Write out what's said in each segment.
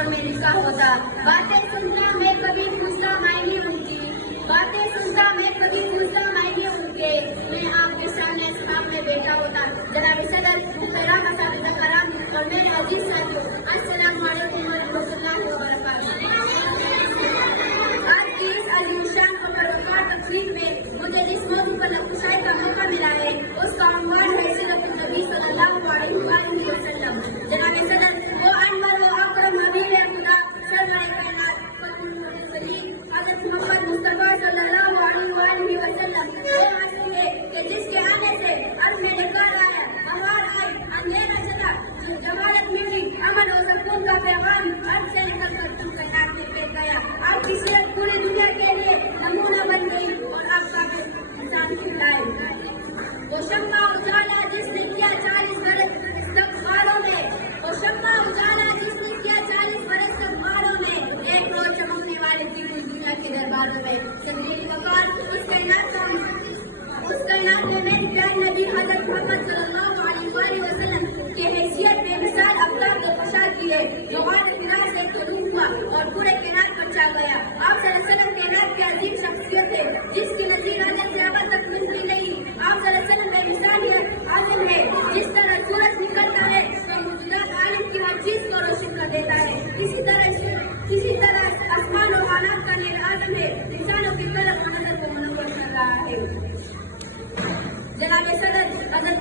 دور میں نکاح ہوتا. باتیں سنتا میں کبھی پوچھتا معنی ان کی, باتیں سنتا میں کبھی پوچھتا معنی ان کے. میں آپ کے سامنے اسلام میں بیٹھا ہوتا. جناب صدر محترم اساتذہ کرام اور میرے عزیز ساتھیوں, السلام علیکم ورحمۃ اللہ وبرکاتہ. آج کی اس عظیم شان اور پروقار تقریب میں مجھے جس موضوع پر نقشائی کا موقع ملا ہے اس کا عنوان ہے سیرت النبی صلی اللہ علیہ وسلم. جناب صدر وہ انور و اکرم حبیب خدا سرور کائنات حضرت محمد مصطفیٰ صلی اللہ علیہ وسلم وہ ہستی ہے کہ جس کے آنے سے عرض میں نکال آیا, بہار آئی, اندھیرا چلا, جمالت ملی, امن و سکون کا پیغام عرض سے نکل کر تم کائنات میں پھیل گیا. آپ کی سیرت پوری دنیا کے لیے نمونہ بن گئی اور آپ کا انسان کھلائے. وہ شمع اجالا جس نے کیا 40 برس استغفاروں میں, وہ شمع اجالا جس نے کیا 40 برس استغفاروں میں, ایک روز چمکنے والے کی دنیا کے درباروں میں. سبیل وقار اس کائنات میں میری پیار نبی حضرت محمد صلی اللہ علیہ وسلم کی حیثیت بے مثال افطار کو خوشا کی ہے, جو غالب ناز سے طلوع ہوا اور پورے کائنات پر چھا گیا. آپ صلی اللہ علیہ وسلم کائنات کی عظیم شخصیت ہے جس کی نظیر حضرت سے اب تک ملتی نہیں. آپ صلی اللہ علیہ وسلم بے مثال عالم ہے, جس طرح سورج نکلتا ہے تو موجودات عالم کی ہر چیز کو روشن کر دیتا ہے, کسی طرح آسمان و حالات کا نیل عالم ہے, انسانوں کی طرف نظر کو منور کر رہا ہے. جناب صدر حضرت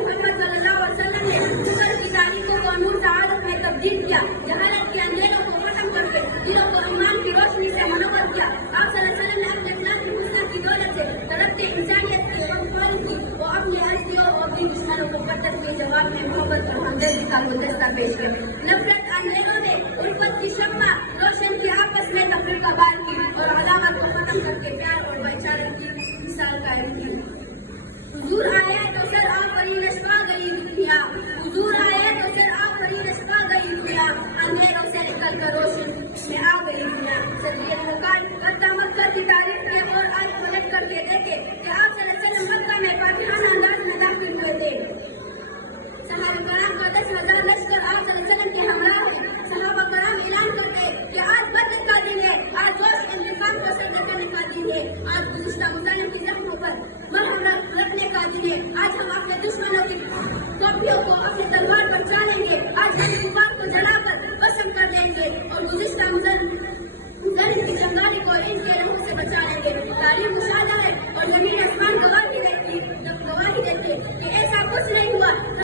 محمد صلی اللہ علیہ وسلم نے کفر کی تاریخوں کو نور سعادت میں تبدیل کیا, جہالت کے اندھیروں کو ختم کر کے دلوں کو ایمان کی روشنی سے منور کیا. آپ صلی اللہ علیہ وسلم نے اپنے اخلاق کی حسن کی دولت سے ترقی انسانیت کی غمخواری کی. وہ اپنی ہستیوں اور اپنی دشمنوں کو پتھر کے جواب میں محبت اور ہمدردی کا گلدستہ پیش کیا. نفرت اندھیروں میں الفت کی شمع روشن کی, آپس میں تفریقہ بار کی اور عداوت کو ختم کر کے پیار اور بھائی چارہ کی مثال قائم کی. حضور آیا تو سر آفرین اشفا گئی دنیا, حضور آیا تو سر آفرین اشفا گئی دنیا, اندھیروں سے نکل کر روشن میں آ گئی دنیا. سبیل وقار مکہ کی تاریخ میں اور آج پلٹ کر کے دیکھے کہ آپ صلی اللہ علیہ وسلم مکہ میں فاتحانہ انداز میں داخل ہوئے تھے. صحابہ کرام کا 10,000 لشکر آپ صلی اللہ علیہ وسلم کے ہمراہ ہے. صحابہ کرام اعلان کرتے کہ آج بدر کا دن ہے, آج دوست انتقام کو سجدہ کرنے کا دن ہے, آج گزشتہ مسالم کی زخموں پر مرہم رکھنے کا دن ہے, آج ہم اپنے دشمنوں کی کاپیوں کو